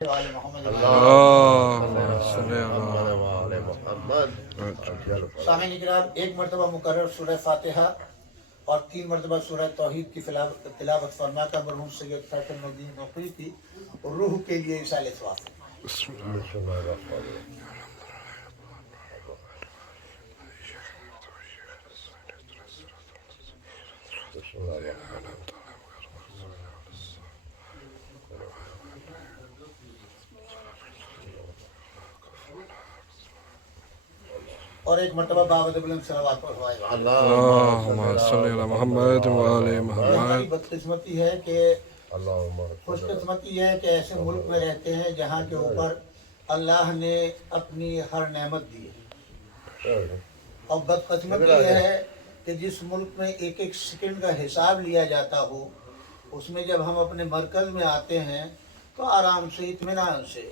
सामीन इकराम, एक मरतबा मुकर्रर सूरह फातिहा और 3 मरतबा सूरह तौहीद की तिलावत फरमा कर मरहूम सैयद फैसलुद्दीन नकवी की रूह के लिए इसाले सवाब। और एक मरतबा बाबत बुलंद सलावत पढ़वाएगा। अल्लाहुम्मा सल्ली अला मुहम्मद व आले मुहम्मद। हमारी बदकिस्मती है कि खुशकिस्मती है कि ऐसे मुल्क में रहते हैं जहाँ के ऊपर अल्लाह ने अपनी हर नेमत दी है, और बदकिस्मती है कि जिस मुल्क में एक एक सेकंड का हिसाब लिया जाता हो, उसमें जब हम अपने मरकज़ में आते हैं तो आराम से इत्मीनान से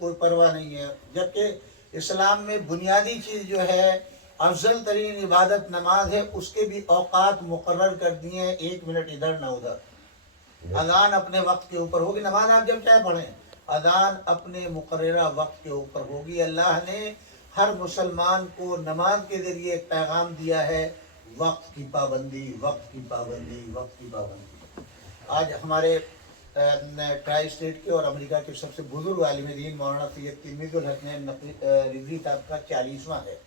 कोई परवाह नहीं है। जबकि इस्लाम में बुनियादी चीज़ जो है अफजल तरीन इबादत नमाज है, उसके भी औकात मुकर्रर कर दिए हैं, 1 मिनट इधर ना उधर। अजान अपने वक्त के ऊपर होगी, नमाज आप जब चाहे पढ़ें, अजान अपने मुकर्ररा वक्त के ऊपर होगी। अल्लाह ने हर मुसलमान को नमाज के ज़रिए एक पैगाम दिया है, वक्त की पाबंदी, वक्त की पाबंदी, वक्त की पाबंदी। आज हमारे ट्राई स्टेट के और अमेरिका के सबसे बुजुर्ग आलिम दीन मौलाना सैयद तिरमिज़ुल हसनैन रिज़वी साहब का 40वां है,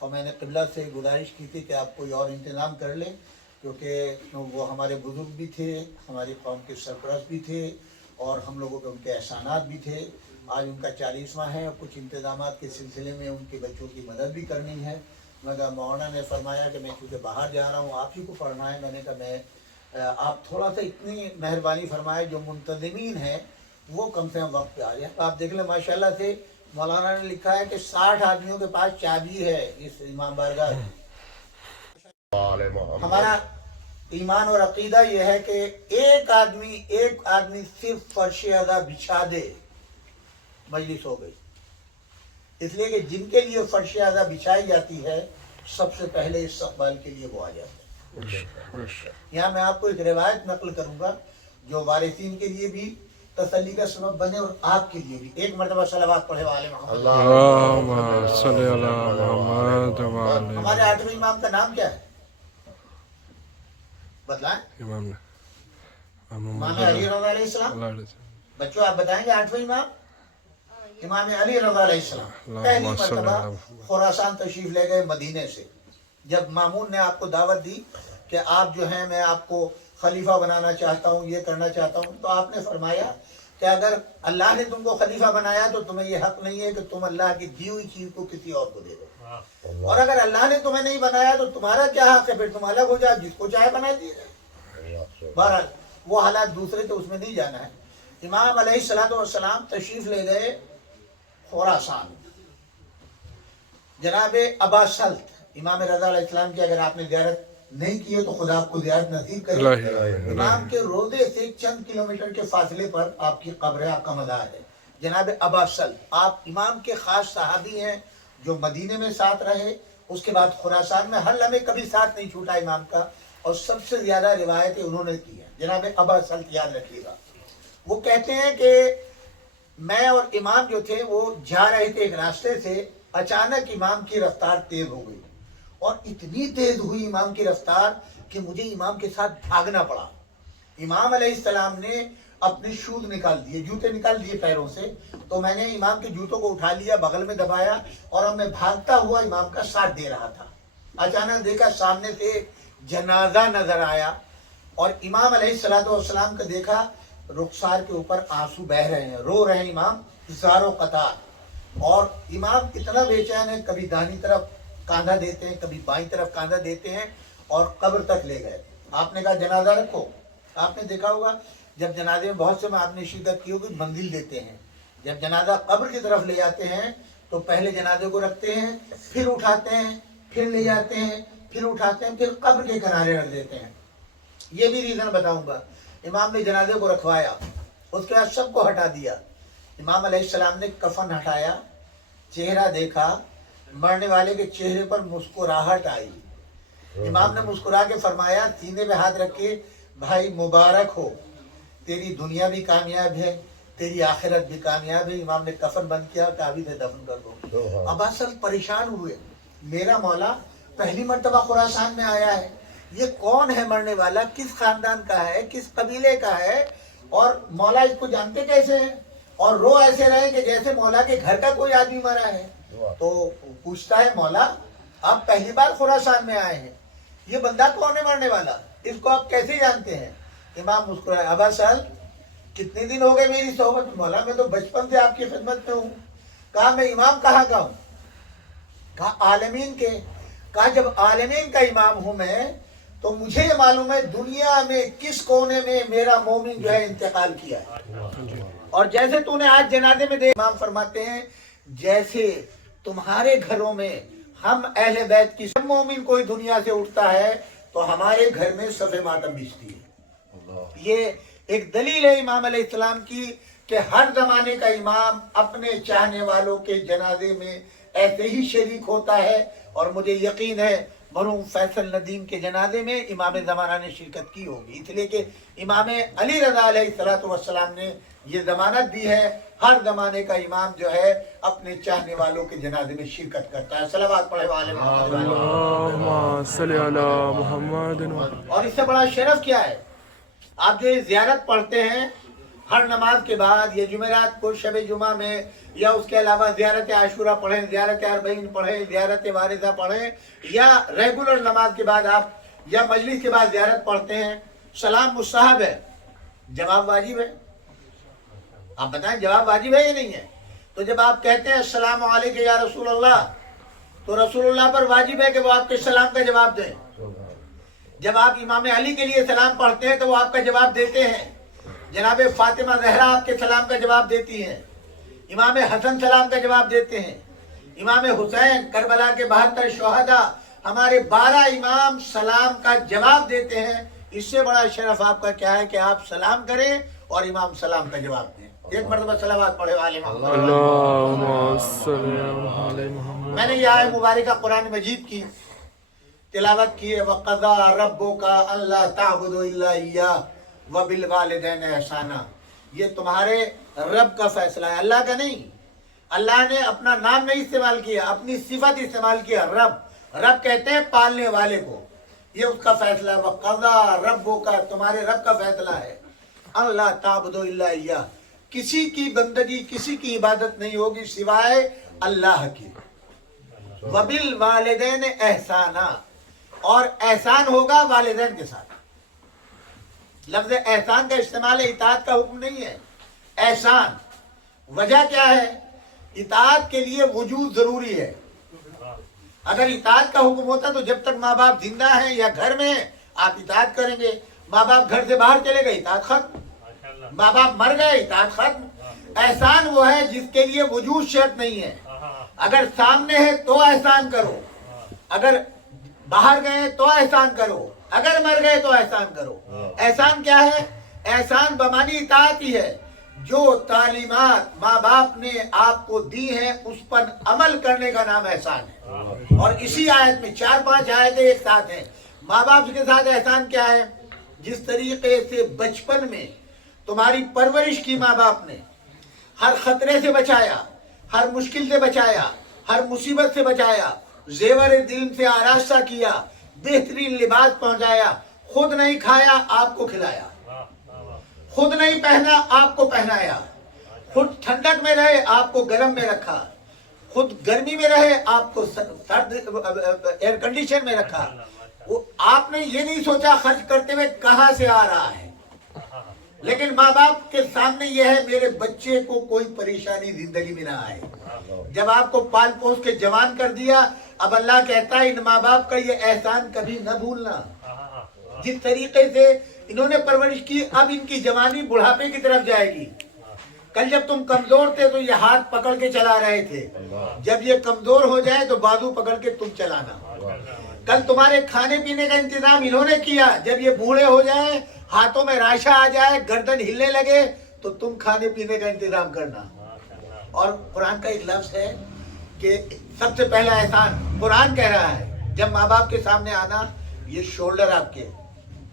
और मैंने क़िबला से गुजारिश की थी कि आप कोई और इंतज़ाम कर लें, क्योंकि वो हमारे बुजुर्ग भी थे, हमारी कौम के सरपरस्त भी थे, और हम लोगों के उनके एहसानात भी थे। आज उनका 40वां है और कुछ इंतज़ामात के सिलसिले में उनके बच्चों की मदद भी करनी है। मगर मौलाना ने फरमाया कि मैं क्योंकि बाहर जा रहा हूँ, आप ही को पढ़ना है। मैंने कहा मैं आप थोड़ा सा इतनी मेहरबानी फरमाए, जो मुंतज़मीन हैं वो कम से कम वक्त पे आ जाए। आप देख लें माशाल्लाह से मौलाना ने लिखा है कि 60 आदमियों के पास चाबी है इस इमाम बारगाह की। हमारा ईमान और अकीदा ये है कि एक आदमी सिर्फ फर्श अदा बिछा दे, मजलिस हो गई। इसलिए कि जिनके लिए फर्श अदा बिछाई जाती है, सबसे पहले इस्तक़बाल के लिए वो आ जाते हैं। यहाँ मैं आपको एक रिवायत नकल करूंगा जो वारिसीन के लिए भी तसल्ली का सबब बने और आपके लिए भी। एक मरतबा सलावत पढ़े वाले मोहम्मद। हमारे 8वें इमाम का नाम क्या है बतलाएं? इमाम अली रज़ा अलैहिस्सलाम। बच्चों आप बताएंगे 8वें इमाम इमाम अली रज़ा अलैहिस्सलाम। पहली मरतबा खुरासान तशरीफ ले गए मदीने से। जब मामून ने आपको दावत दी कि आप जो हैं, मैं आपको खलीफा बनाना चाहता हूँ, ये करना चाहता हूँ, तो आपने फरमाया कि अगर अल्लाह ने तुमको खलीफा बनाया तो तुम्हें ये हक नहीं है कि तुम अल्लाह की दी हुई चीज़ को किसी और को दे दो, और अगर अल्लाह ने तुम्हें नहीं बनाया तो तुम्हारा क्या हक है, फिर तुम अलग हो जाओ, जिसको चाहे बना दीजिए। बहरहाल वो हालात दूसरे, तो उसमें नहीं जाना है। इमाम अलैहिस्सलातु वस्सलाम तशरीफ ले गए खुरासान। जनाब अबा सल्त इमाम रज़ा अलैहिस्सलाम की अगर आपने ज़ियारत नहीं की है तो खुदा आपको ज़ियारत नसीब करे। इमाम के रोज़े से चंद किलोमीटर के फासले पर आपकी कब्र है, आपका मज़ार है। जनाब अबा सल्त, आप इमाम के ख़ास सहाबी हैं जो मदीने में साथ रहे, उसके बाद खुरासान में हर लम्हे कभी साथ नहीं छूटा इमाम का, और सबसे ज़्यादा रिवायतें उन्होंने की हैं। जनाब अबा सल्त याद रखिएगा, वो कहते हैं कि मैं और इमाम जो थे वो जा रहे थे एक रास्ते से, अचानक इमाम की रफ्तार तेज हो गई, और इतनी तेज हुई इमाम की रफ्तार कि मुझे इमाम के साथ भागना पड़ा। इमाम अलैहिस्सलाम ने अपने शूज निकाल दिए, जूते निकाल दिए पैरों से, तो मैंने इमाम के जूतों को उठा लिया, बगल में दबाया, और अब मैं भागता हुआ इमाम का साथ दे रहा था। अचानक देखा सामने से जनाजा नजर आया, और इमाम अलैहिस्सलातु वस्सलाम को देखा रुखसार के ऊपर आंसू बह रहे हैं, रो रहे हैं इमाम ज़ारो कतार, और इमाम इतना बेचैन है, कभी दाहिनी तरफ कांधा देते हैं, कभी बाईं तरफ कांधा देते हैं, और कब्र तक ले गए। आपने कहा जनाजा रखो। आपने देखा होगा जब जनाजे में बहुत से में आपने शिरकत की होगी, मंजिल देते हैं। जब जनाजा कब्र की तरफ ले जाते हैं तो पहले जनाजे को रखते हैं, फिर उठाते हैं, फिर ले जाते हैं, फिर उठाते हैं, फिर कब्र के किनारे रख देते हैं। ये भी रीज़न बताऊंगा। इमाम ने जनाजे को रखवाया, उसके बाद सबको हटा दिया। इमाम अलैहिस्सलाम ने कफन हटाया, चेहरा देखा, मरने वाले के चेहरे पर मुस्कुराहट आई। इमाम ने मुस्कुरा के फरमाया, सीने पे हाथ रख के, भाई मुबारक हो, तेरी दुनिया भी कामयाब है, तेरी आखिरत भी कामयाब है। इमाम ने कफन बंद किया, काबी से दफन कर दो। अब असल परेशान हुए, मेरा मौला पहली मर्तबा खुरासान में आया है, ये कौन है मरने वाला, किस खानदान का है, किस कबीले का है, और मौला इसको जानते कैसे हैं, और रो ऐसे रहे कि जैसे मौला के घर का कोई आदमी मरा है। तो पूछता है, मौला आप पहली बार खुरासान में आए हैं, ये बंदा कौन है मरने वाला, इसको आप कैसे जानते हैं? इमाम मुस्कुराए, अबा साल कितने दिन हो गए मेरी सोहबत में? मौला मैं तो बचपन से आपकी खिदमत में हूँ। कहा मैं इमाम कहाँ का हूँ? कहा आलमीन के। कहा जब आलमीन का इमाम हूँ मैं, तो मुझे ये मालूम है दुनिया में किस कोने में मेरा मोमिन जो है इंतकाल किया है। और जैसे तूने आज जनाजे में देख, इमाम फरमाते हैं जैसे तुम्हारे घरों में हम अहले बैत की सब मोमिन कोई दुनिया से उठता है, तो हमारे घर में सफ़े मातम बिछती है। ये एक दलील है इमाम अलैहिस्सलाम की कि हर जमाने का इमाम अपने चाहने वालों के जनाजे में ऐसे ही शरीक होता है। और मुझे यकीन है मरहूम फैसल नदीम के जनाजे में इमाम ज़माना ने शिरकत की होगी, इसलिए कि इमाम अली रज़ा अलैहिस्सलातु वस्सलाम ने ये ज़मानत दी है, हर ज़माने का इमाम जो है अपने चाहने वालों के जनाजे में शिरकत करता है। सलावत पढ़े वाले अल्लाहुम्मा सल्ली अला मुहम्मद। और इससे बड़ा शरफ क्या है, आप जो ज़ियारत पढ़ते हैं हर नमाज के बाद, या जुमेरात को शब जुमा में, या उसके अलावा ज़ियारत आशूरा पढ़ें, ज़ियारत अरबईन पढ़ें, ज़ियारत वारिदा पढ़ें, या रेगुलर नमाज के बाद आप या मजलिस के बाद ज़ियारत पढ़ते हैं, सलाम मुस्तहब है, जवाब वाजिब है? आप बताएं जवाब वाजिब है या नहीं है? तो जब आप कहते हैं अस्सलामु अलैका या रसूल अल्लाह, तो रसूलुल्लाह पर वाजिब है कि वो आपके सलाम का जवाब दें। जब आप इमाम अली के लिए सलाम पढ़ते हैं तो वो आपका जवाब देते हैं। जनाब फातिमा ज़हरा आपके सलाम का जवाब देती हैं, इमाम हसन सलाम का जवाब देते हैं, इमाम हुसैन करबला के 72 शोहदा, हमारे 12 इमाम सलाम का जवाब देते हैं। इससे बड़ा शरफ आपका क्या है कि आप सलाम करें और इमाम सलाम का जवाब दें। एक मरतबा सलावत पढ़े वाले मैंने यह आयत मुबारक कुरान मजीद की तिलावत की है, वक़ज़ा रब्बुका अल्ला ताबुदू इल्ला इय्याह व बिल वालिदैन एहसाना। ये तुम्हारे रब का फैसला है, अल्लाह का नहीं। अल्लाह ने अपना नाम नहीं इस्तेमाल किया, अपनी सिफत इस्तेमाल किया, रब। रब कहते हैं पालने वाले को, ये उसका फैसला है। वक़ज़ा रब्बुका, तुम्हारे रब का फैसला है, अल्ला ताबुदू इल्ला इय्याह, किसी की बंदगी, किसी की इबादत नहीं होगी सिवाय अल्लाह की। व बिल वालिदैन एहसाना, और एहसान होगा वालिदैन के साथ। लफ्ज़ एहसान का इस्तेमाल इताअत का हुक्म नहीं है, एहसान। वजह क्या है? इताअत के लिए वजूद जरूरी है। अगर इताअत का हुक्म होता तो जब तक माँ बाप जिंदा हैं या घर में हैं आप इताअत करेंगे। माँ बाप घर से बाहर चले गए, इताअत खत्म। माँ बाप मर गए, इताअत खत्म। एहसान वो है जिसके लिए वजूद शर्त नहीं है। अगर सामने है तो एहसान करो, अगर बाहर गए तो एहसान करो, अगर मर गए तो एहसान करो। एहसान क्या है? एहसान बमानी इताअत ही है। जो तालीमात माँ बाप ने आपको दी है उस पर अमल करने का नाम एहसान है। और इसी आयत में 4-5 आयतें एक साथ हैं। माँ बाप के साथ एहसान क्या है? जिस तरीके से बचपन में तुम्हारी परवरिश की माँ बाप ने, हर खतरे से बचाया, हर मुश्किल से बचाया, हर मुसीबत से बचाया, जेवर दिल से आरास्ता किया, बेहतरीन लिबास पहुंचाया, खुद नहीं खाया आपको खिलाया, खुद नहीं पहना आपको पहनाया, खुद ठंडक में रहे आपको गर्म में रखा, खुद गर्मी में रहे आपको सर्द एयर कंडीशन में रखा। वो आपने ये नहीं सोचा खर्च करते हुए कहाँ से आ रहा है, लेकिन माँ बाप के सामने यह है मेरे बच्चे को कोई परेशानी जिंदगी में ना आए। जब आपको पाल पोस के जवान कर दिया, अब अल्लाह कहता है इन माँ बाप का ये एहसान कभी न भूलना। जिस तरीके से इन्होंने परवरिश की, अब इनकी जवानी बुढ़ापे की तरफ जाएगी। कल जब तुम कमजोर थे तो ये हाथ पकड़ के चला रहे थे, जब ये कमजोर हो जाए तो बाजू पकड़ के तुम चलाना। कल तुम्हारे खाने पीने का इंतजाम इन्होंने किया, जब ये बूढ़े हो जाए, हाथों में राशा आ जाए, गर्दन हिलने लगे, तो तुम खाने पीने का इंतजाम करना। और कुरान का एक लफ्ज है कि सबसे पहला एहसान कुरान कह रहा है, जब माँ बाप के सामने आना, ये शोल्डर आपके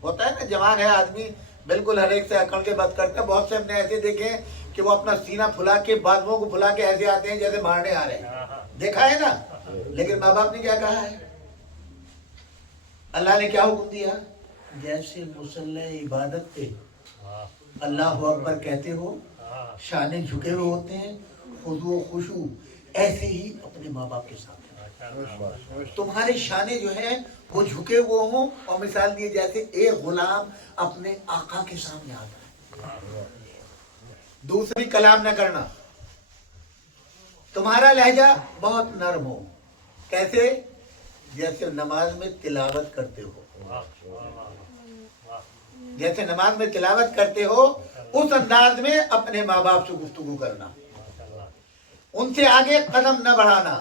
होता है ना, जवान है आदमी बिल्कुल हर एक से अकड़ के बात करता है। बहुत से हमने ऐसे देखे کہ وہ اپنا سینہ پھلا کے بازوؤں کو پھلا کے ایسے آتے ہیں جیسے مارنے آ رہے ہیں, دیکھا ہے نا. لیکن ماں باپ نے کیا کہا ہے, اللہ نے کیا حکم دیا, جیسے مصلی عبادت پہ اللہ اکبر کہتے ہو, شانے جھکے ہوئے ہوتے ہیں, خضوع و خشوع, ایسے ہی اپنے ماں باپ کے سامنے تمہارے شانے جو ہیں وہ جھکے ہوئے ہوں, اور مثال دیے جیسے ایک غلام اپنے آقا کے سامنے آتا ہے. دوسری کلام نہ کرنا, تمہارا لہجہ بہت نرم ہو, کیسے, جیسے نماز میں تلاوت کرتے ہو, جیسے نماز میں تلاوت کرتے ہو اس انداز میں اپنے ماں باپ سے گفتگو کرنا. ان سے آگے قدم نہ بڑھانا,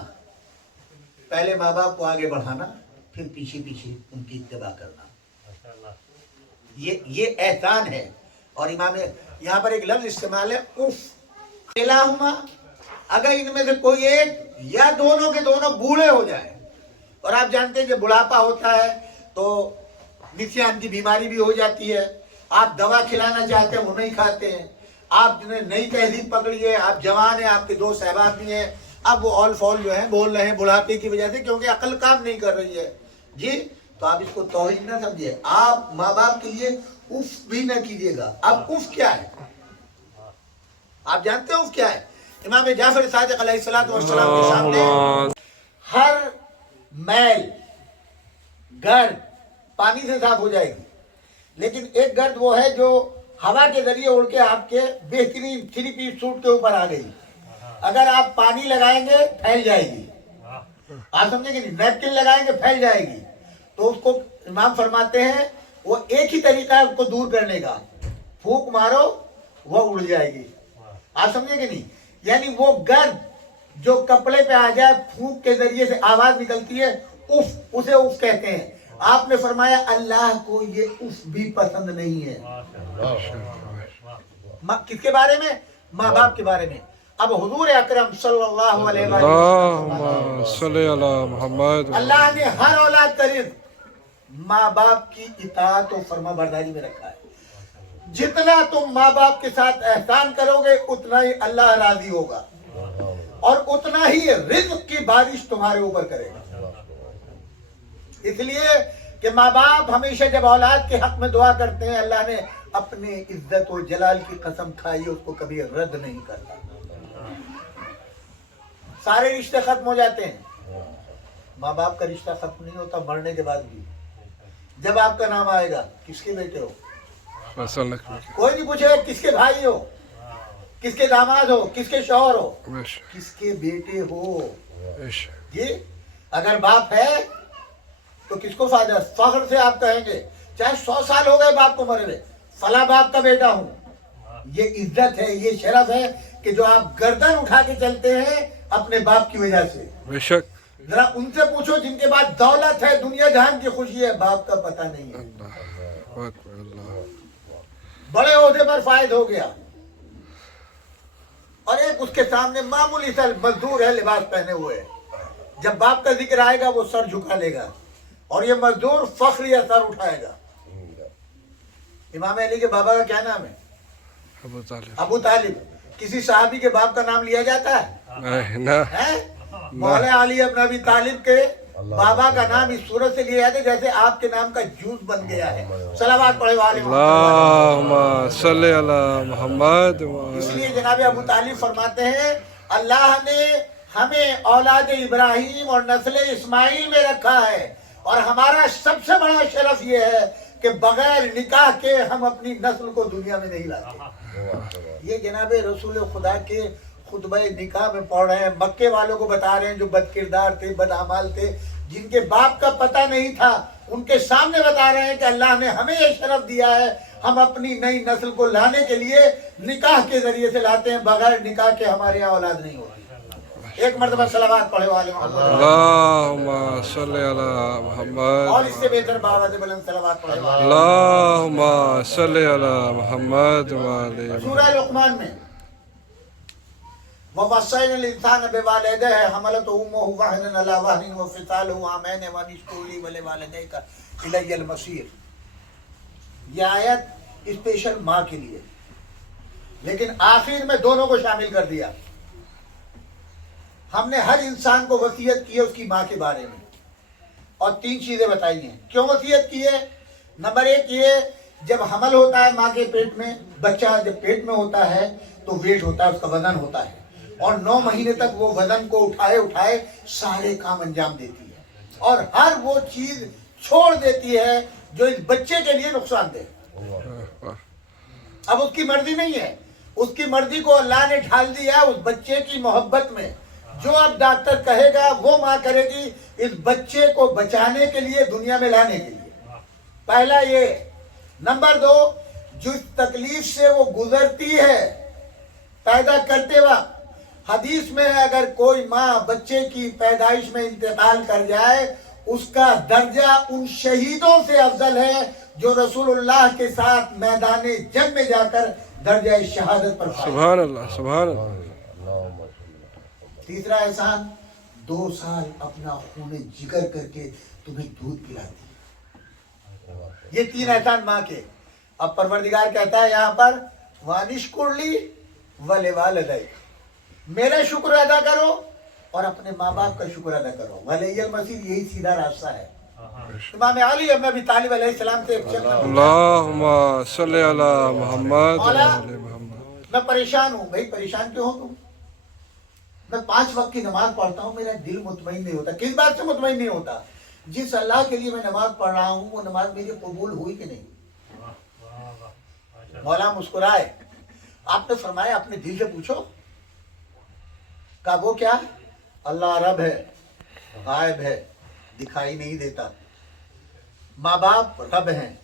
پہلے ماں باپ کو آگے بڑھانا, پھر پیچھے پیچھے ان کی اتباع کرنا. یہ احسان ہے. اور امام یہاں پر ایک لفظ استعمال ہے اف, کلاہما, اگر ان میں سے کوئی ایک یا دونوں کے دونوں بوڑھے ہو جائے, اور آپ جانتے ہیں کہ بڑھاپا ہوتا ہے تو نسیان کی بیماری بھی ہو جاتی ہے, آپ دوا کھلانا چاہتے ہیں وہ نہیں کھاتے ہیں, آپ جنہیں نئی تہذیب پکڑی ہے, آپ جوان ہیں, آپ کے دوست احباب بھی ہیں, اب وہ آل فال جو ہیں بول رہے ہیں بڑھاپے کی وجہ سے, کیونکہ عقل کام نہیں کر رہی ہے جی, تو آپ اس کو توہین نہ سمجھیے. آپ ماں باپ کے لیے اف بھی نہ کیجیے گا. اب اف کیا ہے, آپ جانتے ہیں اف کیا ہے؟ امام جعفر صادق علیہ الصلوۃ والسلام کے سامنے ہر میل گرد پانی سے صاف ہو جائے گی, لیکن ایک گرد وہ ہے جو ہوا کے ذریعے اڑ کے آپ کے بہترین 3 پیس سوٹ کے اوپر آ گئی, اگر آپ پانی لگائیں گے پھیل جائے گی, آپ سمجھیں گے, نیپکن لگائیں گے پھیل جائے گی. تو اس کو امام فرماتے ہیں وہ ایک ہی طریقہ ہے اس کو دور کرنے کا, پھونک مارو وہ اڑ جائے گی. آپ سمجھیں گے نہیں, یعنی وہ گرد جو کپڑے پہ آ جائے پھونک کے ذریعے سے آواز نکلتی ہے اف, اسے اف کہتے ہیں. آپ نے فرمایا اللہ کو یہ اف بھی پسند نہیں ہے. کس کے بارے میں, ماں باپ کے بارے میں. اب حضور اکرم صلی اللہ علیہ اللہم صلی علی محمد, اللہ نے ہر اولاد کا رزق ماں باپ کی اطاعت و فرما برداری میں رکھا ہے. جتنا تم ماں باپ کے ساتھ احسان کرو گے اتنا ہی اللہ راضی ہوگا, اور اتنا ہی رزق کی بارش تمہارے اوپر کرے گا. اس لیے کہ ماں باپ ہمیشہ جب اولاد کے حق میں دعا کرتے ہیں, اللہ نے اپنے عزت و جلال کی قسم کھائی ہے, اس کو کبھی رد نہیں کرتا. سارے رشتے ختم ہو جاتے ہیں, ماں باپ کا رشتہ ختم نہیں ہوتا مرنے کے بعد بھی. جب آپ کا نام آئے گا کس کے بیٹے ہو, کوئی نہیں پوچھے کس کے بھائی ہو, کس کے داماد ہو, کس کے شوہر ہو, کس کے بیٹے ہو جی. اگر باپ ہے تو کس کو فائدہ, فخر سے آپ کہیں گے چاہے 100 سال ہو گئے باپ کو مرے ہوئے, فلاں باپ کا بیٹا ہوں. یہ عزت ہے, یہ شرف ہے کہ جو آپ گردن اٹھا کے چلتے ہیں اپنے باپ کی وجہ سے. بے شک, ذرا ان سے پوچھو جن کے پاس دولت ہے, دنیا جہان کی خوشی ہے, باپ کا پتہ نہیں ہے. بڑے عہدے پر فائد ہو گیا, اور ایک اس کے سامنے معمولی سا مزدور ہے لباس پہنے ہوئے, جب باپ کا ذکر آئے گا وہ سر جھکا لے گا, اور یہ مزدور فخر یا سر اٹھائے گا. امام علی کے بابا کا کیا نام ہے, ابو طالب. کسی صحابی کے باپ کا نام لیا جاتا ہے؟ مولا علی ابن ابی طالب کے بابا کا نام اس صورت سے لیا جاتا ہے جیسے آپ کے نام کا جوز بن گیا ہے. صلوات پڑھے والے اللہم صلی علی محمد. اس لیے جناب ابو طالب فرماتے ہیں اللہ نے ہمیں اولاد ابراہیم اور نسل اسماعیل میں رکھا ہے, اور ہمارا سب سے بڑا شرف یہ ہے کہ بغیر نکاح کے ہم اپنی نسل کو دنیا میں نہیں لاتے. یہ جناب رسول خدا کے خطبہ نکاح میں پڑھ رہے ہیں, مکے والوں کو بتا رہے ہیں جو بد کردار تھے, بد اعمال تھے, جن کے باپ کا پتہ نہیں تھا, ان کے سامنے بتا رہے ہیں کہ اللہ نے ہمیں یہ شرف دیا ہے, ہم اپنی نئی نسل کو لانے کے لیے نکاح کے ذریعے سے لاتے ہیں, بغیر نکاح کے ہمارے یہاں اولاد نہیں ہوتی. ایک مرتبہ صلوات پڑھے والے اللہم صلی علی محمد, اور اس سے بہتر باوجہ بلند صلوات پڑھے والے. اللہم صلی علی محمد. سورہ لقمان میں وَوَصَّيْنَا الْإِنسَانَ بِوَالِدَيْهِ حَمَلَتْهُ أُمُّهُ وَهْنًا عَلَى وَهْنٍ وَفِصَالُهُ عَامَيْنِ وَأَنِ اشْكُرْ لِي وَلِوَالِدَيْكَ إِلَيَّ الْمَصِيرُ. یہ آیت اسپیشل ماں کے لیے. लेकिन आखिर में दोनों को शामिल कर दिया। हमने हर इंसान को वसीयत की है उसकी माँ के बारे में, और 3 चीजें बताई हैं। क्यों वसीयत की है? नंबर 1 ये, जब हमल होता है माँ के पेट में, बच्चा जब पेट में होता है तो वेट होता है, उसका वजन होता है, और 9 महीने तक वो वजन को उठाए उठाए सारे काम अंजाम देती है, और हर वो चीज छोड़ देती है जो इस बच्चे के लिए नुकसानदेह। अब उसकी मर्जी नहीं है, उसकी मर्जी को अल्लाह ने ढाल दिया उस बच्चे की मोहब्बत में। जो अब डॉक्टर कहेगा वो माँ करेगी इस बच्चे को बचाने के लिए, दुनिया में लाने के लिए। पहला ये। नंबर 2, जिस तकलीफ से वो गुजरती है पैदा करते वक्त, हदीस में है अगर कोई माँ बच्चे की पैदाइश में इंतकाल कर जाए, उसका दर्जा उन शहीदों से अफजल है जो रसूलुल्लाह के साथ मैदाने जंग में जाकर दर्जा शहादत पर पाए। सुभान अल्लाह, सुभान अल्लाह। तीसरा एहसान, 2 साल अपना खून जिगर करके तुम्हें दूध पिलाती है। ये 3 एहसान माँ के। अब परवरदिगार कहता है यहाँ पर, वानिशकुरली वले वालिदैक, मेरा शुक्र अदा करो और अपने माँ बाप का शुक्र अदा करो। वलील मसीह, यही सीधा रास्ता है। इमाम अली इब्न अबी तालिब अलैहिस्सलाम से अल्लाहुम्मा सल्ली अला मुहम्मद व आले मुहम्मद। मैं परेशान हूँ। भाई परेशान क्यों हो तुम? मैं 5 वक्त की नमाज पढ़ता हूँ, मेरा दिल मुतमईन नहीं होता। किस बात से मुतमईन नहीं होता? जिस अल्लाह के लिए मैं नमाज पढ़ रहा हूँ वो नमाज मेरी कबूल हुई कि नहीं? मौला मुस्कुराए। आपने फरमाया अपने दिल से पूछो। कहा वो क्या? अल्लाह रब है, गायब है, दिखाई नहीं देता। माँ बाप रब हैं,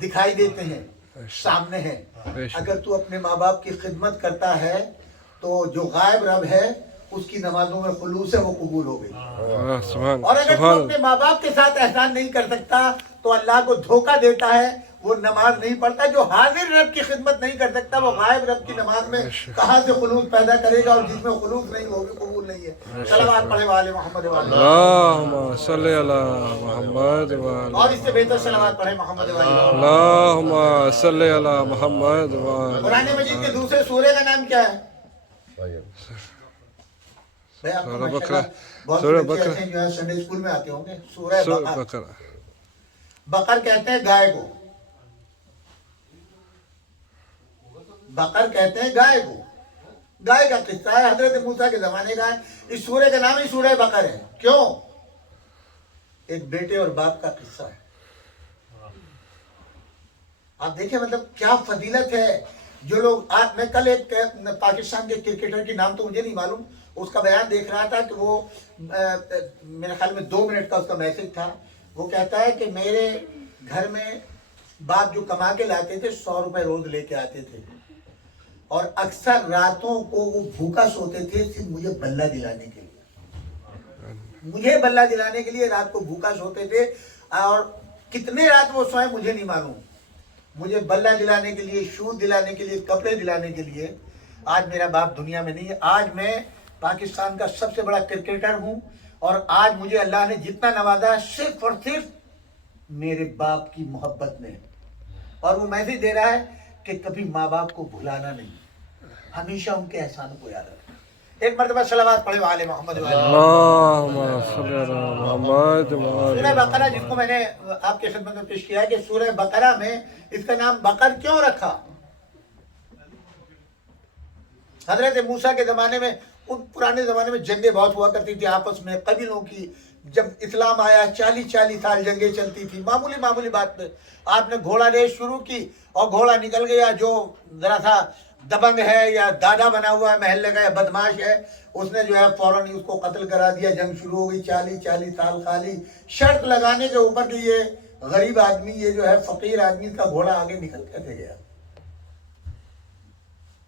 दिखाई देते हैं, सामने हैं। अगर तू अपने माँ बाप की खिदमत करता है तो जो गायब रब है उसकी नमाजों में खुलूस है, वो कबूल हो गई। और अगर तू अपने माँ बाप के साथ एहसान नहीं कर सकता तो अल्लाह को धोखा देता है, वो नमाज नहीं पढ़ता। जो हाजिर रब की खिदमत नहीं कर सकता वो गायब रब की नमाज में कहाँ से खुलूस पैदा करेगा? और जिसमें खुलूस नहीं होगी कबूल नहीं है। सलावत पढ़े वाले मोहम्मद वाले, अल्लाहुम्मा सल्ली अला मुहम्मद व आले, और इससे बेहतर सलावत पढ़े मोहम्मद वाले। अल्लाहुम्मा सल्ली अला मुहम्मद व आले। कुरान मजीद के दूसरे सूरे का नाम क्या है? भाई आपको सूरह माशाल्लाह बकरा। बहुत सूरह बच्चे बकरा। ऐसे हैं जो है संडे स्कूल में आते होंगे। सूरह बकरा। बकरा। बकर कहते हैं गाय को, बकर कहते हैं गाय को। गाय का किस्सा है, हजरत मूसा के जमाने का है। इस सूरह का नाम ही सूरह बकर है। क्यों? एक बेटे और बाप का किस्सा है। आप देखिए मतलब क्या फजीलत है। जो लोग आज, मैं कल एक पाकिस्तान के क्रिकेटर की नाम तो मुझे नहीं मालूम, उसका बयान देख रहा था कि वो मेरे ख्याल में 2 मिनट का उसका मैसेज था। वो कहता है कि मेरे घर में बाप जो कमा के लाते थे 100 रुपए रोज लेके आते थे, और अक्सर रातों को वो भूखा सोते थे सिर्फ मुझे बल्ला दिलाने के लिए। मुझे बल्ला दिलाने के लिए रात को भूखा सोते थे, और कितने रात वो सोए मुझे नहीं मालूम। मुझे बल्ला दिलाने के लिए, शूज दिलाने के लिए, कपड़े दिलाने के लिए। आज मेरा बाप दुनिया में नहीं है। आज मैं पाकिस्तान का सबसे बड़ा क्रिकेटर हूँ, और आज मुझे अल्लाह ने जितना नवाजा सिर्फ और सिर्फ मेरे बाप की मोहब्बत में। और वो मैसेज दे रहा है कि कभी माँ बाप को भुलाना नहीं, हमेशा उनके एहसान को याद रखना। एक मरतबा सलावत पढ़े वाले मोहम्मद वाले। अल्लाहुम्मा सल्ली अला मुहम्मद व आले। सूरह बकरा जिसको मैंने आपके खिदमत में पेश किया है कि सूरह बकरा में इसका नाम बकर क्यों रखा? हजरत मूसा के जमाने में, उन पुराने जमाने में जंगें बहुत हुआ करती थी आपस में कबीलों की। जब इस्लाम आया 40-40 साल जंगें चलती थी, मामूली बात पे आपने घोड़ा रेस शुरू की और घोड़ा निकल गया। जो जरा सा दबंग है या दादा बना हुआ है महल्ले का या बदमाश है, उसने जो है फौरन ही उसको कत्ल करा दिया। जंग शुरू हो गई। 40-40 साल खाली शर्त लगाने के ऊपर कि ये गरीब आदमी, ये जो है फकीर आदमी का घोड़ा आगे निकल कैसे गया।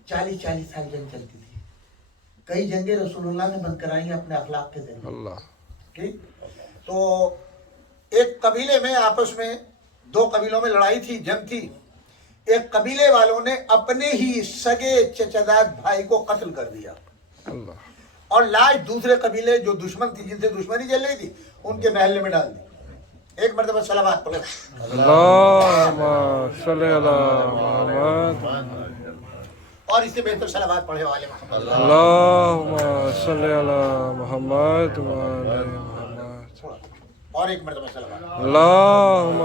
40-40 साल जंग चलती थी। कई जंगें रसूलुल्लाह ने बंद कराई अपने अखलाक के जरिए। अल्लाह। ठीक। तो एक कबीले में आपस में 2 कबीलों में लड़ाई थी, जंग थी। एक कबीले वालों ने अपने ही सगे चचादाद भाई को कत्ल कर दिया, अल्लाह। और लाश दूसरे कबीले जो दुश्मन थी, जिनसे दुश्मनी चल रही थी, उनके महल्ले में डाल दी। एक मरतबा सलावत पढ़े। अल्लाहुम्मा सल्ली अला मुहम्मद। اور اس سے بہتر صلوات پڑھے والے محمد اللهم صل على محمد وعلى محمد اور ایک مرتبہ صلوات اللهم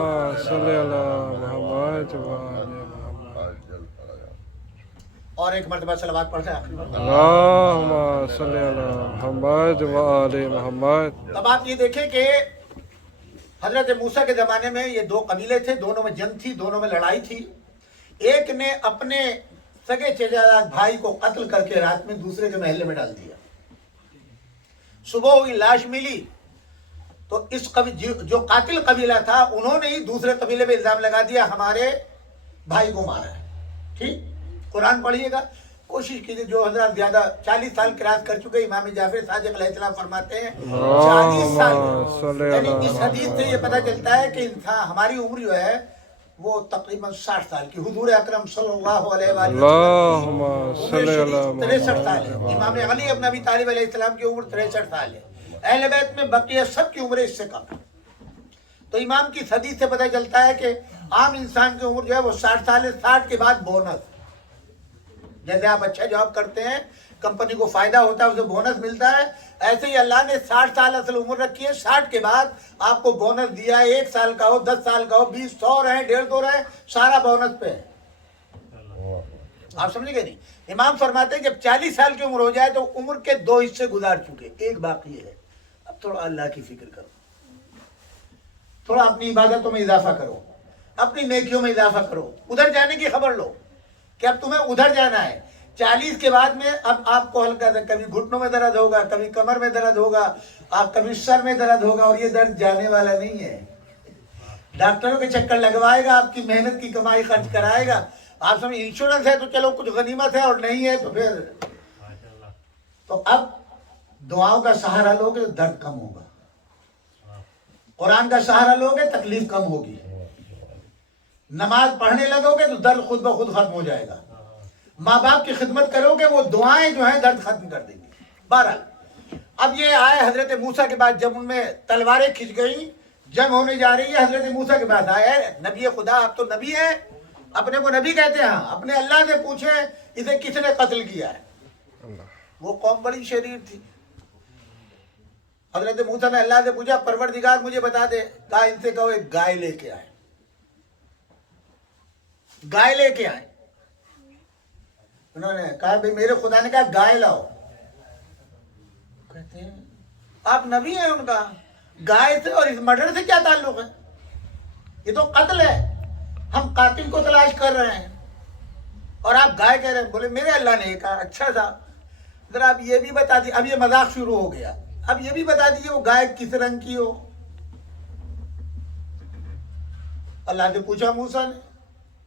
صل على محمد وعلى محمد اور ایک مرتبہ صلوات پڑھتے ہیں آخری مرتبہ اللهم صل على محمد وعلى محمد اب آپ یہ دیکھیں کہ حضرت موسیٰ کے زمانے میں یہ دو قبیلے تھے، دونوں میں جنگ تھی، دونوں میں لڑائی تھی. ایک نے اپنے سگے چچا بھائی کو قتل کر کے رات میں دوسرے کے محلے میں ڈال دیا. صبح ہوئی لاش ملی تو اس جو قاتل قبیلہ تھا انہوں نے ہی دوسرے قبیلے پہ الزام لگا دیا ہمارے بھائی کو مارا ہے. ٹھیک، قرآن پڑھیے گا، کوشش کیجیے. جو حضرات زیادہ 40 سال کراس کر چکے، امام جعفر صادق علیہ السلام فرماتے ہیں 40 سال. یعنی اس حدیث سے یہ پتہ چلتا ہے کہ انسان ہماری عمر جو ہے وہ تقریباً 60 سال کی. حضور اکرم صلی اللہ علیہ وسلم اللهم صل على 63 سال ہے. امام علی ابن ابی طالب علیہ السلام کی عمر 63 سال ہے. اہل بیت میں بقیہ سب کی عمریں اس سے کم ہے. تو امام کی حدیث سے پتہ چلتا ہے کہ عام انسان کی عمر جو ہے وہ 60 سال ہے. 60 کے بعد بونس، جیسے آپ اچھا جاب کرتے ہیں، کمپنی کو فائدہ ہوتا ہے، اسے بونس ملتا ہے، ایسے ہی اللہ نے 60 سال اصل عمر رکھی ہے. 60 کے بعد آپ کو بونس دیا ہے. 1 سال کا ہو، 10 سال کا ہو، 20، 100 رہے، 150 رہے، سارا بونس پہ ہے. آپ سمجھے گے نہیں؟ امام فرماتے ہیں جب 40 سال کی عمر ہو جائے تو عمر کے 2 حصے گزار چکے، ایک باقی ہے. اب تھوڑا اللہ کی فکر کرو، تھوڑا اپنی عبادتوں میں اضافہ کرو، اپنی نیکیوں میں اضافہ کرو. ادھر جانے کی خبر لو کہ اب تمہیں ادھر جانا ہے. 40 کے بعد میں اب آپ کو ہلکا کبھی گھٹنوں میں درد ہوگا، کبھی کمر میں درد ہوگا، آپ کبھی سر میں درد ہوگا، اور یہ درد جانے والا نہیں ہے. ڈاکٹروں کے چکر لگوائے گا، آپ کی محنت کی کمائی خرچ کرائے گا. آپ سمجھ انشورنس ہے تو چلو کچھ غنیمت ہے، اور نہیں ہے تو پھر تو اب دعاؤں کا سہارا لوگے تو درد کم ہوگا، قرآن کا سہارا لوگے تکلیف کم ہوگی، نماز پڑھنے لگو گے تو درد خود بخود ختم ہو جائے گا، ماں باپ کی خدمت کرو گے وہ دعائیں جو ہیں درد ختم کر دیں گی. بہرحال اب یہ آئے حضرت موسیٰ کے بعد، جب ان میں تلواریں کھنچ گئیں، جنگ ہونے جا رہی ہے، حضرت موسیٰ کے بعد آئے نبی خدا. آپ تو نبی ہیں، اپنے کو نبی کہتے ہیں، اپنے اللہ سے پوچھیں اسے کس نے قتل کیا ہے. وہ قوم بڑی شریر تھی. حضرت موسیٰ نے اللہ سے پوچھا پروردگار مجھے بتا دے. کہا ان سے کہو ایک گائے لے کے آئے. گائے لے کے آئے. انہوں نے کہا بھئی میرے خدا نے کہا گائے لاؤ. کہتے ہیں آپ نبی ہیں. ان کا گائے سے اور اس مرڈر سے کیا تعلق ہے؟ یہ تو قتل ہے، ہم قاتل کو تلاش کر رہے ہیں اور آپ گائے کہہ رہے ہیں. بولے میرے اللہ نے کہا اچھا تھا ذرا اب یہ بھی بتا دی. اب یہ مذاق شروع ہو گیا. اب یہ بھی بتا دیجیے وہ گائے کس رنگ کی ہو. اللہ نے پوچھا موسیٰ نے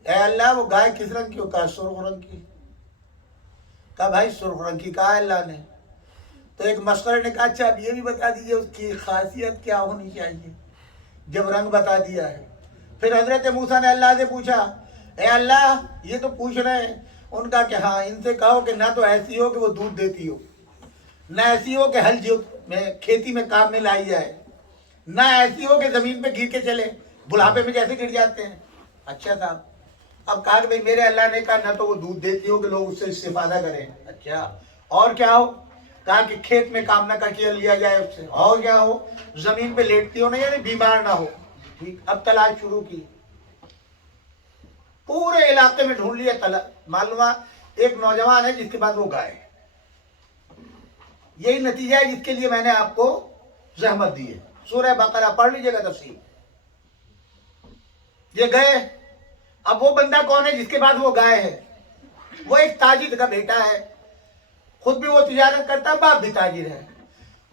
اے اللہ وہ گائے کس رنگ کی ہو؟ کہا سرخ رنگ کی. کہا بھائی سرخ رنگ کی کہا اللہ نے. تو ایک مسخرے نے کہا اچھا اب یہ بھی بتا دیجیے اس کی خاصیت کیا ہونی چاہیے جب رنگ بتا دیا ہے. پھر حضرت موسیٰ نے اللہ سے پوچھا اے اللہ یہ تو پوچھ رہے ہیں. ان کا کہ ہاں ان سے کہو کہ نہ تو ایسی ہو کہ وہ دودھ دیتی ہو، نہ ایسی ہو کہ ہل میں کھیتی میں کام میں لائی جائے، نہ ایسی ہو کہ زمین پہ گر کے چلے بڑھاپے میں جیسے گر جاتے ہیں. اچھا صاحب اب کہا کہ بھئی میرے اللہ نے کہا نہ تو وہ دودھ دیتی ہو کہ لوگ اس سے استفادہ کریں. اچھا اور کیا ہو؟ کہا کہ کھیت میں کام نہ کر کے لیا جائے اس سے. اور کیا ہو؟ زمین پہ لیٹتی ہو نا، یعنی بیمار نہ ہو. ٹھیک. اب تلاش شروع کی. پورے علاقے میں ڈھونڈ لیا. معلوم ایک نوجوان ہے جس کے بعد وہ گائے. یہی نتیجہ ہے جس کے لیے میں نے آپ کو زحمت دی ہے. سورہ بقرہ پڑھ لیجئے گا تفصیل. یہ گئے. اب وہ بندہ کون ہے جس کے بعد وہ گائے ہے؟ وہ ایک تاجر کا بیٹا ہے، خود بھی وہ تجارت کرتا ہے، باپ بھی تاجر ہے.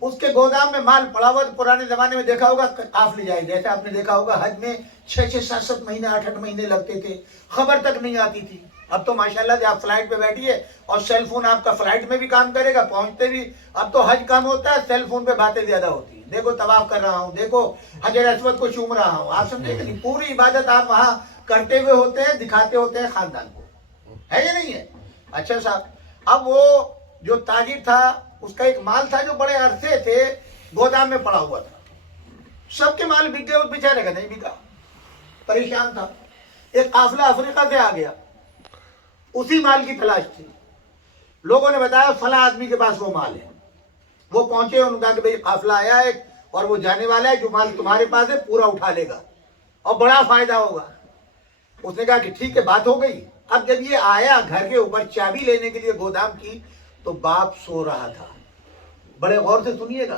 اس کے گودام میں مال پڑا ہوا. پرانے زمانے میں دیکھا ہوگا قافلے جائے، جیسے آپ نے دیکھا ہوگا حج میں 6 7 مہینے 8 مہینے لگتے تھے، خبر تک نہیں آتی تھی. اب تو ماشاءاللہ سے آپ فلائٹ پہ بیٹھیے اور سیل فون آپ کا فلائٹ میں بھی کام کرے گا، پہنچتے بھی. اب تو حج کم ہوتا ہے، سیل فون پہ باتیں زیادہ ہوتی ہیں. دیکھو طواف کر رہا ہوں، دیکھو حجر اسود کو چوم رہا ہوں. آپ سمجھے کہ نہیں؟ پوری عبادت آپ وہاں کرتے ہوئے ہوتے ہیں، دکھاتے ہوتے ہیں خاندان کو. ہے یا نہیں ہے؟ اچھا صاحب اب وہ جو تاجر تھا اس کا ایک مال تھا جو بڑے عرصے تھے گودام میں پڑا ہوا تھا. سب کے مال بک گئے، اس بیچارے کا نہیں بکا، پریشان تھا. ایک قافلہ افریقہ سے آ گیا، اسی مال کی تلاش تھی. लोगों ने बताया फला आदमी के पास वो माल है। वो पहुंचे, उन्होंने कहा कि भाई काफिला आया है और वो जाने वाला है, जो माल तुम्हारे पास है पूरा उठा लेगा और बड़ा फायदा होगा। उसने कहा कि ठीक है, बात हो गई। अब जब ये आया घर के ऊपर चाबी लेने के लिए गोदाम की, तो बाप सो रहा था। बड़े गौर से सुनिएगा,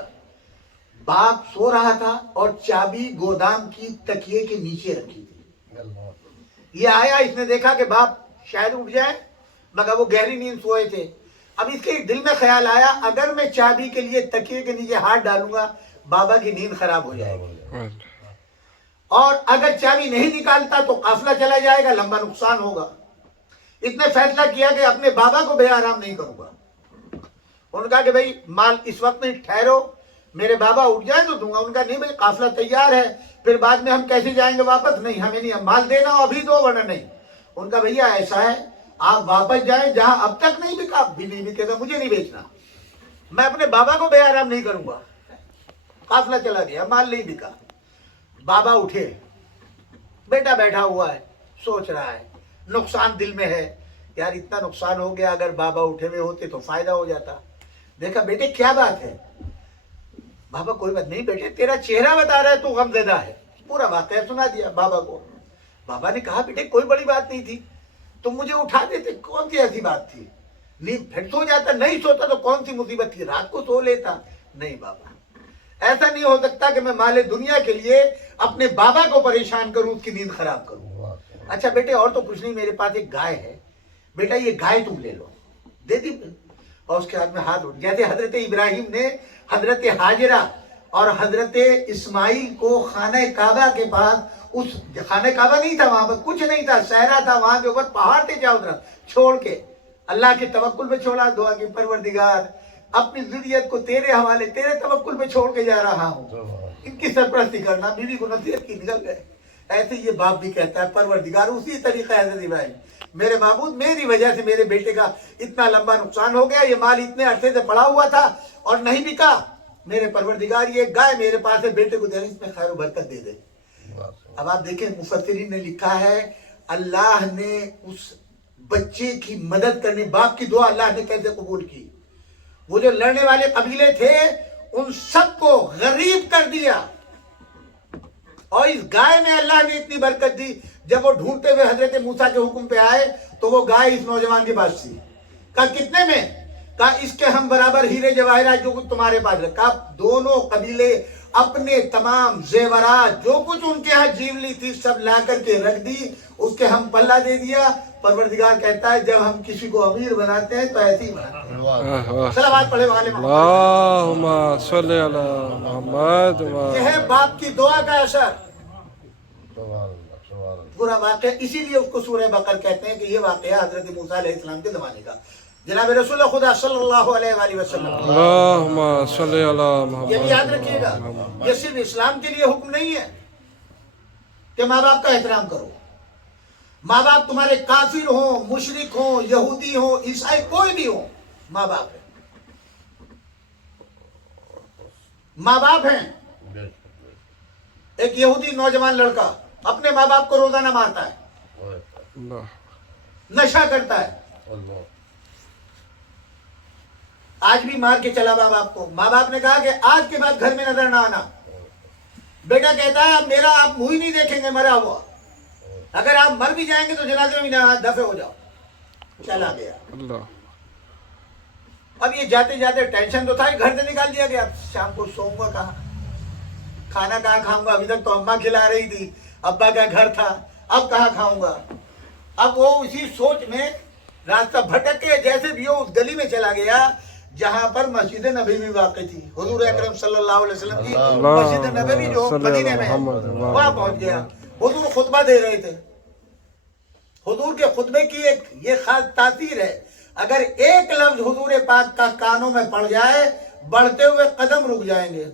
बाप सो रहा था और चाबी गोदाम की तकिए के नीचे रखी थी। ये आया, इसने देखा कि बाप शायद उठ जाए, मगर वो गहरी नींद सोए थे। अब इसके दिल में ख्याल आया, अगर मैं चाबी के लिए तकिए के नीचे हाथ डालूंगा बाबा की नींद खराब हो जाएगी, और अगर चाबी नहीं निकालता तो काफिला चला जाएगा, लंबा नुकसान होगा। इसने फैसला किया कि अपने बाबा को बेआराम नहीं करूंगा। उन्होंने कहा कि भाई माल इस वक्त नहीं, ठहरो, मेरे बाबा उठ जाए तो दूंगा। उनका नहीं भाई, काफिला तैयार है, फिर बाद में हम कैसे जाएंगे वापस? नहीं, हमें नहीं, माल देना अभी दो वरना नहीं। उनका भैया ऐसा है, आप वापस जाएं, जहां अब तक नहीं बिका, भी नहीं बिकेगा, मुझे नहीं बेचना, मैं अपने बाबा को बेआराम नहीं करूंगा। काफिला चला गया, माल नहीं बिका। बाबा उठे, बेटा बैठा हुआ है, सोच रहा है, नुकसान दिल में है, यार इतना नुकसान हो गया, अगर बाबा उठे हुए होते तो फायदा हो जाता। देखा, बेटे क्या बात है? बाबा कोई बात नहीं बेटे, तेरा चेहरा बता रहा है तू गमज़दा है। पूरा वाकया सुना दिया बाबा को। बाबा ने कहा बेटे कोई बड़ी बात नहीं थी, तुम मुझे उठा देते, कौन सी ऐसी बात थी? नींद फिर सो जाता, नहीं सोता तो कौन सी मुसीबत थी, रात को सो लेता। नहीं बाबा, ऐसा नहीं हो सकता कि मैं माले दुनिया के लिए अपने बाबा को परेशान करूं, उसकी नींद खराब करूं। अच्छा बेटे और तो कुछ नहीं, मेरे पास एक गाय है, बेटा ये गाय तुम ले लो। दे दी, और उसके हाथ में हाथ उठ, जैसे हजरत इब्राहिम ने हजरत हाजिरा और हजरत इस्माइल को खाने काबा के पास, उस खाने काबा नहीं था, वहां पर कुछ नहीं था, सहरा था, वहां के ऊपर पहाड़ थे चारों तरफ, छोड़ के अल्लाह के तवक्कुल पे छोड़ा। दुआ की परवरदिगार अपनी ज़ुर्रियत को तेरे हवाले, तेरे तवक्कुल पे छोड़ के जा रहा हूँ, इनकी सरपरस्ती करना। बीवी को नसीहत की, निकल गए। ऐसे ये बाप भी कहता है परवरदिगार उसी तरीका है हजरत इब्राहिम, मेरे माबूद मेरी वजह से मेरे बेटे का इतना लंबा नुकसान हो गया, ये माल इतने अरसे से पड़ा हुआ था और नहीं बिका, मेरे परवरदिगार ये गाय मेरे पास है, बेटे को दे, इसमें खैर बरकत दे दे। अब आप देखें, मुफस्सिरीन ने लिखा है अल्लाह ने उस बच्चे की मदद करने, बाप की दुआ अल्लाह ने कैसे कबूल की। वो जो लड़ने वाले कबीले थे उन सबको गरीब कर दिया, और इस गाय में अल्लाह ने इतनी बरकत दी, जब वो ढूंढते हुए हजरत मूसा के हुक्म पे आए तो वो गाय इस नौजवान के पास थी। कहा कितने में? कहा इसके हम बराबर हीरे जवाहरात जो कुछ तुम्हारे पास रखा। दोनों कबीले अपने तमाम जेवरात जो कुछ उनके यहाँ जीवली थी सब ला करके रख दी, उसके हम पल्ला दे दिया। परवरदिगार कहता है जब हम किसी को अमीर बनाते हैं तो ऐसे ही बनाते हैं। सलावत पढ़े वाले अल्लाहुम्मा सल्ली अला मुहम्मद। यह है बाप की दुआ का असर। पूरा वाक़या, इसीलिए उसको सूरह बकर कहते हैं कि ये वाक़या हजरत मूसा अलैहिस्सलाम के ज़माने का। जनाब रसूल खुदा सल्लल्लाहु अलैहि वसल्लम, अल्लाहुम्मा सल्ली अला मुहम्मद। ये भी याद रखिएगा, ये सिर्फ इस्लाम के लिए हुक्म नहीं है कि माँ बाप का एहतराम करो। माँ बाप तुम्हारे काफिर हो, मुशरिक हो, यहूदी हो, ईसाई, कोई भी हो, माँ बाप है, माँ बाप हैं। एक यहूदी नौजवान लड़का अपने माँ बाप को रोजाना मारता है, नशा करता है, आज भी मार के चला माँ बाप को। माँ बाप ने कहा कि आज के बाद घर में नजर ना आना। बेटा कहता है अब मेरा आप मुंह ही नहीं देखेंगे मरा हुआ, अगर आप मर भी जाएंगे तो जनाजे में ना दफे हो जाओ। चला गया। अब ये जाते जाते टेंशन तो था, घर से निकाल दिया गया। शाम को सोऊंगा कहाँ, खाना कहाँ खाऊंगा? अभी तक तो अम्मा खिला रही थी, अब्बा का घर था, अब कहाँ खाऊंगा? अब वो उसी सोच में रास्ता भटक के जैसे भी हो उस गली में चला गया जहां पर मस्जिद नबवी वाक़ थी, हुजूर अकरम सल्लल्लाहु अलैहि वसल्लम की मस्जिद नबवी जो मदीने में है, वहां पहुंच गया। हुजूर खुतबा दे रहे थे। हुजूर के खुतबे की एक ये खास तासीर है, अगर एक लफ्ज हुजूर पाक का कानों में पड़ जाए बढ़ते हुए कदम रुक जाएंगे।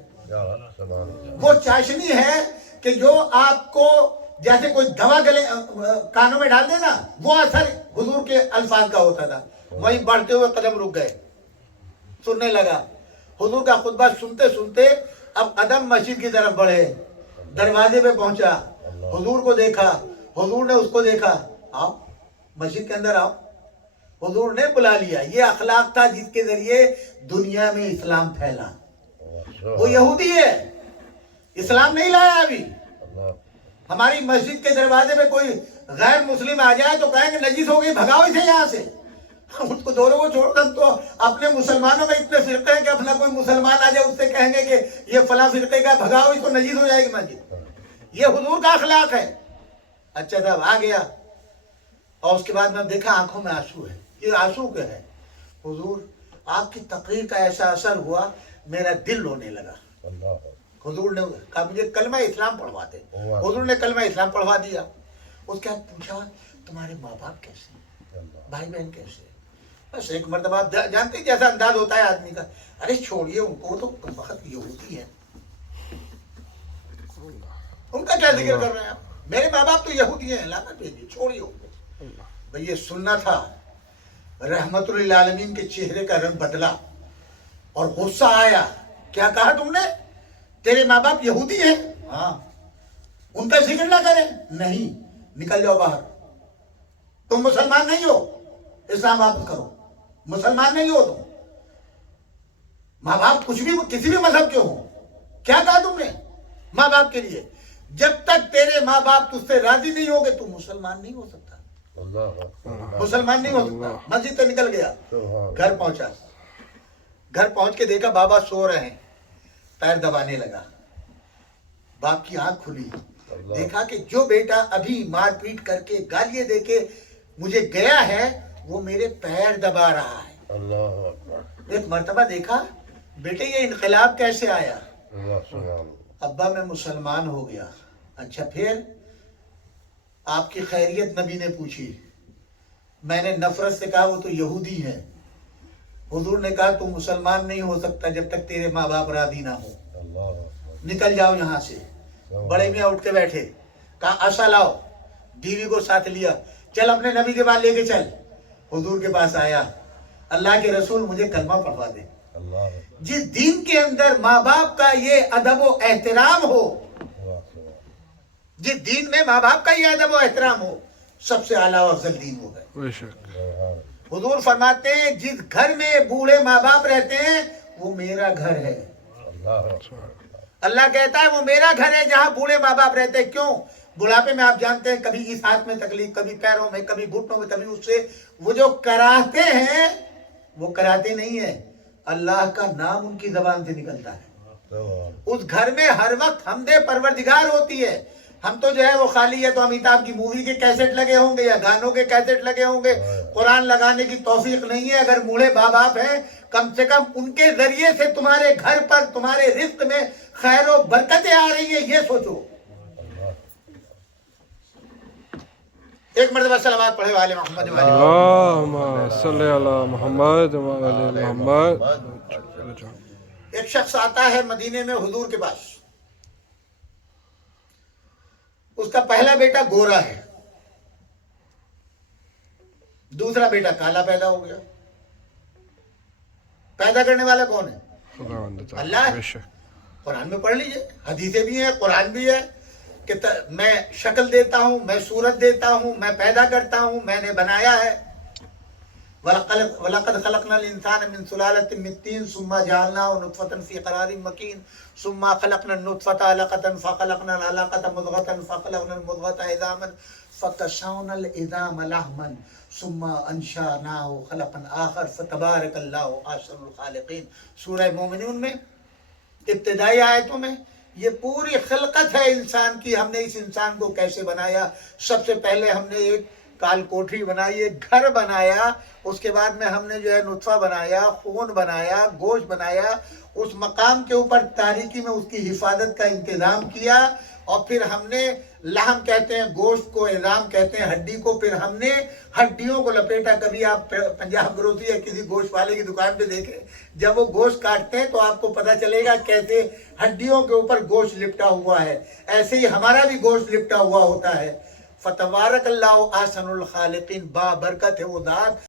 वो चाशनी है कि जो आपको जैसे कोई दवा गले कानों में डाल देना, वो असर हुजूर के अल्फाज का होता था। वहीं बढ़ते हुए कदम रुक गए, सुनने लगा। हुजूर का खुतबा सुनते सुनते अब कदम मस्जिद की तरफ बढ़े, दरवाजे पे पहुंचा, हुजूर को देखा, हुजूर ने उसको देखा, आओ मस्जिद के अंदर आओ। हुजूर ने बुला लिया। ये अखलाक था जिसके जरिए दुनिया में इस्लाम फैला। वो यहूदी है, इस्लाम नहीं लाया अभी। हमारी मस्जिद के दरवाजे पे कोई गैर मुस्लिम आ जाए तो कहेंगे नजीस हो गई, भगाओ इसे यहाँ से। उसको दोनों को छोड़कर तो अपने मुसलमानों में इतने फिरके हैं कि अपना कोई मुसलमान आ जाए उससे कहेंगे कि ये फला फिरके का, भगाओ इसको, नजीस हो जाएगी मस्जिद। ये हुजूर का अखलाक है। अच्छा साहब आ गया और उसके बाद मैं देखा आंखों में आंसू है। ये आंसू क्या है? हुजूर आपकी तकरीर का ऐसा असर हुआ, मेरा दिल रोने लगा। हुजूर ने कहा मुझे कलमा इस्लाम पढ़वा दे। हुजूर ने कलमा इस्लाम पढ़वा दिया। उसके बाद पूछा तुम्हारे माँ बाप कैसे, भाई बहन कैसे? बस एक मरतबा आप जानते हैं जैसा अंदाज होता है आदमी का, अरे छोड़िए उनको, वो तो बहुत यहूदी है, उनका क्या जिक्र कर रहे हैं आप? मेरे माँ बाप तो यहूदी हैं, लानत भेजिए, छोड़िए उनको। भाई ये सुनना था। रहमतुल लिल आलमीन के चेहरे का रंग बदला और गुस्सा आया। क्या कहा तुमने? तेरे माँ बाप यहूदी हैं? हाँ। उनका जिक्र ना करें? नहीं, निकल जाओ बाहर। तुम मुसलमान नहीं हो, इस्लाम वापस करो। मुसलमान नहीं हो तुम। माँ बाप कुछ भी किसी भी मजहब के हो। क्या कहा तुमने माँ बाप के लिए? जब तक तेरे माँ बाप तुझसे राजी नहीं होगे तू मुसलमान नहीं हो सकता। मुसलमान नहीं हो सकता। मस्जिद से निकल गया, घर पहुंचा। घर पहुंच के देखा बाबा सो रहे हैं, पैर दबाने लगा। बाप की आंख खुली, देखा कि जो बेटा अभी मारपीट करके गालियां देके मुझे गया है वो मेरे पैर दबा रहा है। एक मर्तबा देखा बेटे ये इनकलाब कैसे आया? अब्बा मैं मुसलमान हो गया। अच्छा फिर? आपकी खैरियत नबी ने पूछी। मैंने नफरत से कहा वो तो यहूदी है। हुजूर ने कहा तू मुसलमान नहीं हो सकता जब तक तेरे माँ बाप राजी ना हो। निकल जाओ यहाँ से। बड़े मियाँ उठ के बैठे, कहा आशा लाओ। बीवी को साथ लिया, चल अपने नबी के पास लेके चल। हुजूर के पास आया, अल्लाह के रसूल मुझे कलमा पढ़वा दे। जिस दीन के अंदर माँ बाप का ये अदब व एहतराम हो, जिस दीन में माँ बाप का ये अदब व एहतराम हो, सबसे आला व अफजल दीन हो गए। हुजूर फरमाते हैं जिस घर में बूढ़े माँ बाप रहते हैं वो मेरा घर है। अल्लाह कहता है वो मेरा घर है जहां बूढ़े माँ बाप रहते हैं। क्यों? बुढ़ापे में आप जानते हैं कभी इस हाथ में तकलीफ, कभी पैरों में, कभी घुटनों में, कभी उससे। वो जो कराहते हैं वो कराते नहीं है, अल्लाह का नाम उनकी जबान से निकलता है। उस घर में हर वक्त हमदे परवरदिगार होती है। हम तो जो है वो खाली है तो अमिताभ की मूवी के कैसेट लगे होंगे या गानों के कैसेट लगे होंगे, कुरान लगाने की तौफीक नहीं है। अगर बूढ़े माँ बाप हैं कम से कम उनके जरिए से तुम्हारे घर पर, तुम्हारे रिज्क में खैर और बरकतें आ रही है, ये सोचो। एक मरतबा सलावत पढ़े वाले मोहम्मद मोहम्मद। एक शख्स आता है मदीने में हुजूर के पास। उसका पहला बेटा गोरा है, दूसरा बेटा काला पैदा हो गया। पैदा करने वाला कौन है? अल्लाह। कुरान में पढ़ लीजिए, हदीसें भी हैं, कुरान भी है कि मैं शक्ल देता हूं, मैं सूरत देता हूं, मैं पैदा करता हूं, मैंने बनाया है। वलक़द खलक़नल इंसान मिन सुलालतिन मिन तीन सुम्मा जअलनाहु नुतफ़तन फ़ी क़रारिन मकीन सुम्मा खलक़नल नुतफ़ता अलक़तन फ़खलक़नल अलक़ता मुज़ग़तन फ़खलक़नल मुज़ग़ता इज़ामन फ़कसौनल इज़ाम लहमन सुम्मा अंशअनाहु खलक़न आख़र फ़तबारकल्लाहु अहसनुल ख़ालिक़ीन। सूरह मोमिनून में इब्तिदाई आयतों में ये पूरी खिलकत है इंसान की। हमने इस इंसान को कैसे बनाया? सबसे पहले हमने एक काल कोठरी बनाई, एक घर बनाया। उसके बाद में हमने जो है नुत्फा बनाया, खून बनाया, गोश्त बनाया। उस मकाम के ऊपर तारीकी में उसकी हिफाजत का इंतजाम किया। और फिर हमने लहम कहते हैं गोश्त को, इज़ाम कहते हैं हड्डी को, फिर हमने हड्डियों को लपेटा। कभी आप पंजाब ग्रोसरी या किसी गोश्त वाले की दुकान पे देखें, जब वो गोश्त काटते हैं तो आपको पता चलेगा कैसे हड्डियों के ऊपर गोश्त लिपटा हुआ है। ऐसे ही हमारा भी गोश्त लिपटा हुआ होता है। फतबारकल्लाहु अहसनुल खालिकीन, बा बरकत है वो दात